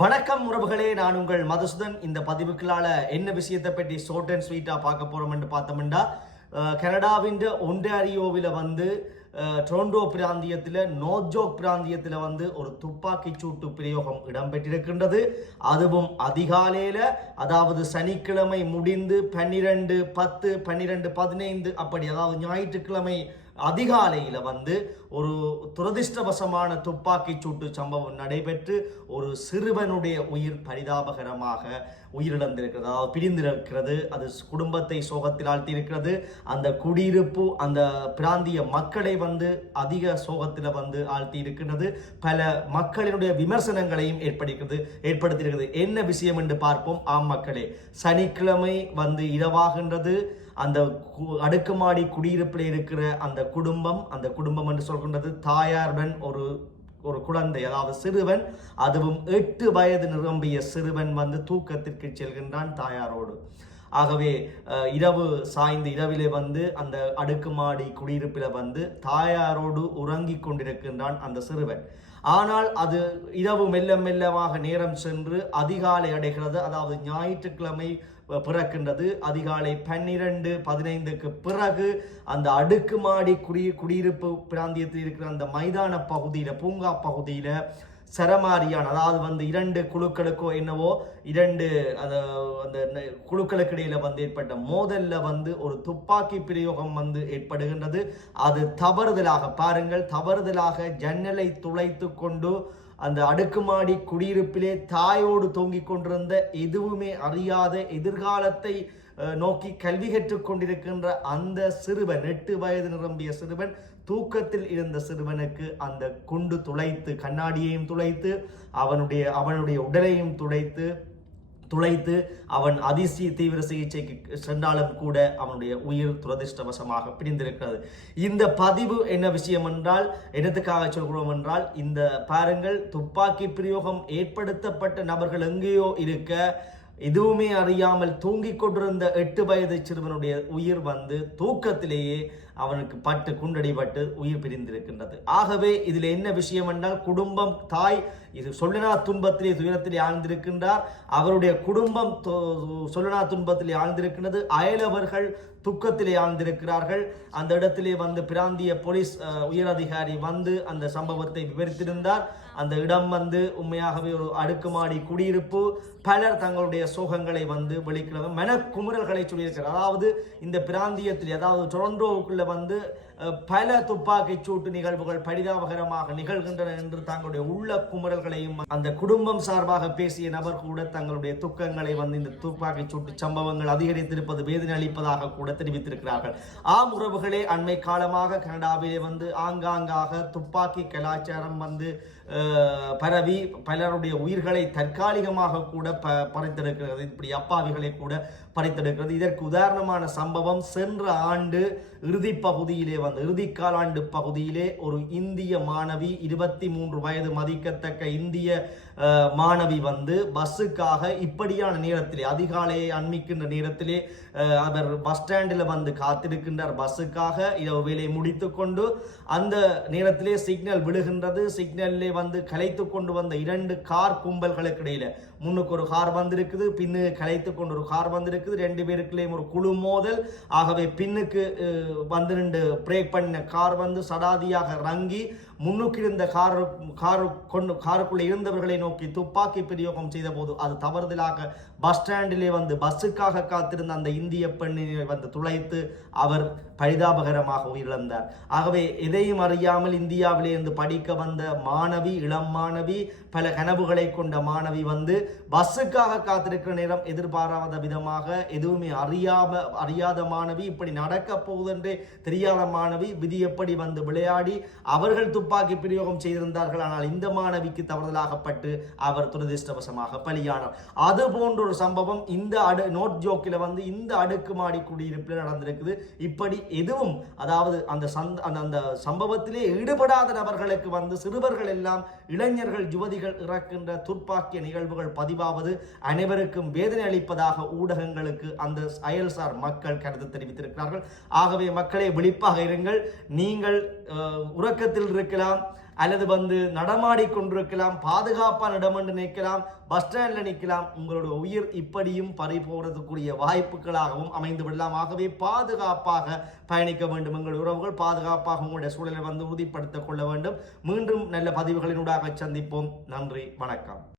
வணக்கம் உறவுகளே நான் உங்கள் மதுசூதன். இந்த பதிவுக்குள்ளால என்ன விஷயத்தை பற்றி ஷோர்ட் அண்ட் ஸ்வீட்டாக பார்க்க போகிறோம்னு பார்த்தோம்னா கனடாவின் ஒன்டாரியோவில் வந்து ட்ரோண்டோ டொரண்டோ பிராந்தியத்தில் நோஜோக் பிராந்தியத்தில் வந்து ஒரு துப்பாக்கி சூட்டு பிரயோகம் இடம்பெற்றிருக்கின்றது. அதுவும் அதிகாலையில் அதாவது சனிக்கிழமை முடிந்து பன்னிரெண்டு பத்து பன்னிரெண்டு பதினைந்து அப்படி அதாவது ஞாயிற்றுக்கிழமை அதிகாலையில் வந்து ஒரு துரதிர்ஷ்டவசமான துப்பாக்கி சூட்டு சம்பவம் நடைபெற்று ஒரு சிறுவனுடைய உயிர் பரிதாபகரமாக உயிரிழந்திருக்கிறது. அதாவது பிரிந்திருக்கிறது. அது குடும்பத்தை சோகத்தில் ஆழ்த்தியிருக்கிறது. அந்த குடியிருப்பு அந்த பிராந்திய மக்களை வந்து அதிக சோகத்தில் வந்து ஆழ்த்தி இருக்கின்றது பல மக்களினுடைய விமர்சனங்களையும் ஏற்படுகிறது ஏற்படுத்தியிருக்கிறது. என்ன விஷயம் என்று பார்ப்போம். ஆம் மக்களே சனிக்கிழமை வந்து இரவாகின்றது. அந்த கு- அடுக்குமாடி குடியிருப்பில் இருக்கிற அந்த குடும்பம் அந்த குடும்பம் என்று சொல்கின்றது தாயாருடன் ஒரு ஒரு குழந்தை அதாவது சிறுவன். அதுவும் எட்டு வயது நிரம்பிய சிறுவன் வந்து தூக்கத்திற்கு செல்கின்றான் தாயாரோடு. ஆகவே இரவு சாய்ந்து இரவிலே வந்து அந்த அடுக்குமாடி குடியிருப்பில் வந்து தாயாரோடு உறங்கிக் கொண்டிருக்கின்றான் அந்த சிறுவன். ஆனால் அது இரவு மெல்ல மெல்லமாக நேரம் சென்று அதிகாலை அடைகிறது. அதாவது ஞாயிற்றுக்கிழமை பிறக்கின்றது. அதிகாலை பன்னிரண்டு பதினைந்துக்கு பிறகு அந்த அடுக்குமாடி குடி குடியிருப்பு பிராந்தியத்தில் இருக்கிற அந்த மைதான பகுதியில் பூங்கா பகுதியில் சரமாரியான அதாவது வந்து இரண்டு குழுக்களுக்கோ என்னவோ இரண்டு அந்த அந்த குழுக்களுக்கு இடையில வந்து ஏற்பட்ட மோதல்ல வந்து ஒரு துப்பாக்கி பிரயோகம் வந்து ஏற்படுகின்றது. அது தவறுதலாக பாருங்கள் தவறுதலாக ஜன்னலை துளைத்து கொண்டு அந்த அடுக்குமாடி குடியிருப்பிலே தாயோடு தொங்கிக் கொண்டிருந்த எதுவுமே அறியாத எதிர்காலத்தை நோக்கி கல்வி கற்றுக் கொண்டிருக்கின்ற அந்த சிறுவன் எட்டு வயது நிரம்பிய சிறுவன் தூக்கத்தில் இருந்த சிறுவனுக்கு அந்த குண்டு துளைத்து கண்ணாடியையும் துளைத்து அவனுடைய அவனுடைய உடலையும் துளைத்து துளைத்து அவன் அதிசய தீவிர சிகிச்சைக்கு சென்றாலும் கூட அவனுடைய உயிர் துரதிர்ஷ்டவசமாக பிரிந்திருக்கிறது. இந்த பதிவு என்ன விஷயம் என்றால் என்னத்துக்காக சொல்கிறோம் என்றால் இந்த பாருங்கள் துப்பாக்கி பிரயோகம் ஏற்படுத்தப்பட்ட நபர்கள் எங்கேயோ இருக்க எதுவுமே அறியாமல் தூங்கிக் கொண்டிருந்த எட்டு வயது சிறுவனுடைய உயிர் வந்து தூக்கத்திலேயே அவனுக்கு பட்டு குண்டடிபட்டு உயிர் பிரிந்திருக்கின்றது. ஆகவே இதில் என்ன விஷயம் என்றால் குடும்பம் தாய் இது சொல்லினா துன்பத்திலே துயரத்திலே ஆழ்ந்திருக்கின்றார். அவருடைய குடும்பம் தொ- துன்பத்திலே ஆழ்ந்திருக்கின்றது. அயலவர்கள் துக்கத்திலே ஆழ்ந்திருக்கிறார்கள். அந்த இடத்திலே வந்து பிராந்திய போலீஸ் உயர் அதிகாரி வந்து அந்த சம்பவத்தை விவரித்திருந்தார். அந்த இடம் வந்து உண்மையாகவே ஒரு அடுக்குமாடி குடியிருப்பு. பலர் தங்களுடைய சோகங்களை வந்து வெளிக்கிழமை மனக்குமுறல்களை சொல்லியிருக்கிறார். அதாவது இந்த பிராந்தியத்தில் அதாவது டொரண்டோவுக்குள்ள வந்து பல துப்பாக்கி சூட்டு நிகழ்வுகள் பரிதாபகரமாக நிகழ்கின்றன என்று தங்களுடைய உள்ள குமுறல்களையும் அந்த குடும்பம் சார்பாக பேசிய நபர் கூட தங்களுடைய துக்கங்களை வந்து இந்த துப்பாக்கி சூட்டு சம்பவங்கள் அதிகரித்திருப்பது வேதனை அளிப்பதாக கூட தெரிவித்திருக்கிறார்கள். ஆம் உறவுகளே அண்மை காலமாக கனடாவிலே வந்து ஆங்காங்காக துப்பாக்கி கலாச்சாரம் வந்து பரவி பலருடைய உயிர்களை தற்காலிகமாக கூட ப பறித்தெடுக்கிறது. இப்படி அப்பாவிகளை கூட பறித்தெடுக்கிறது. இதற்கு உதாரணமான சம்பவம் சென்ற ஆண்டு இறுதி பகுதியிலே வந்து இறுதி காலாண்டு பகுதியிலே ஒரு இந்திய மாணவி இருபத்தி மூன்று வயது மதிக்கத்தக்க இந்திய மாணவி வந்து பஸ்ஸுக்காக இப்படியான நேரத்திலே அதிகாலையை அண்மிக்கின்ற நேரத்திலே அவர் பஸ் ஸ்டாண்டில் வந்து காத்திருக்கின்றார். பஸ்ஸுக்காக இரவு வேலையை முடித்து கொண்டு அந்த நேரத்திலே சிக்னல் விழுகின்றது. சிக்னல்லே வந்து கலைத்து கொண்டு வந்த இரண்டு கார் கும்பல்களுக்கு இடையில முன்னுக்கு ஒரு கார் வந்திருக்குது பின்னு கலைத்து கொண்டு ஒரு கார் வந்திருக்குது. ரெண்டு பேருக்குள்ளேயும் ஒரு குழு மோதல். ஆகவே பின்னுக்கு வந்து ரெண்டு பிரேக் பண்ண கார் வந்து சடாதியாக ரங்கி முன்னுக்கு இருந்த கார் கொண்டு காருக்குள்ளே இருந்தவர்களை நோக்கி துப்பாக்கி பிரயோகம் செய்த போது அது தவறுதலாக பஸ் ஸ்டாண்டிலே வந்து பஸ்ஸுக்காக காத்திருந்த அந்த இந்திய பெண்ணினை வந்து துளைத்து அவர் பரிதாபகரமாக உயிரிழந்தார். ஆகவே எதையும் அறியாமல் இந்தியாவிலே இருந்து படிக்க வந்த மாணவி இளம் மாணவி பல கனவுகளை கொண்ட மாணவி வந்து பஸ்ஸுக்காக காத்திருக்கிற நேரம் எதிர்பாராத விதமாக எதுவுமே அறியாம அறியாத மாணவி இப்படி நடக்க போகுதென்றே தெரியாத மாணவி விதி எப்படி வந்து விளையாடி அவர்கள் துப்பாக்கி பிரயோகம் செய்திருந்தார்கள். ஆனால் இந்த மாணவிக்கு தவறுதலாகப்பட்டு அவர் துரதிருஷ்டவசமாக பலியானார். அது போன்ற ஒரு சம்பவம் இந்த அடு நோட் ஜோக்கில் வந்து இந்த அடுக்குமாடி குடியிருப்பில் நடந்திருக்குது. இப்படி எதுவும் அதாவது அந்த சந்த அந்த அந்த சம்பவத்திலே ஈடுபடாத நபர்களுக்கு வந்து சிறுவர்கள் எல்லாம் இளைஞர்கள் யுவதிகள் இறக்கின்ற துப்பாக்கிய நிகழ்வுகள் பதிவாவது அனைவருக்கும் வேதனை அளிப்பதாக ஊடகங்களுக்கு அந்த அயல்சார் மக்கள் கருத்து தெரிவித்திருக்கிறார்கள். ஆகவே மக்களே விழிப்பாக இருங்கள். நீங்கள் உறக்கத்தில் இருக்க நிற்கலாம் அல்லது வந்து நடமாடி கொண்டிருக்கலாம் பாதுகாப்பான இடம் என்று நிற்கலாம் பஸ் ஸ்டாண்டில் நிற்கலாம் உங்களோட உயிர் இப்படியும் பறி போகிறதுக்குரிய வாய்ப்புகளாகவும் அமைந்து விடலாம் ஆகவே பாதுகாப்பாக பயணிக்க வேண்டும். எங்கள் உறவுகள் பாதுகாப்பாக உங்களுடைய சூழலை வந்து உறுதிப்படுத்திக் கொள்ள வேண்டும். மீண்டும் நல்ல பதிவுகளினூடாக சந்திப்போம். நன்றி வணக்கம்.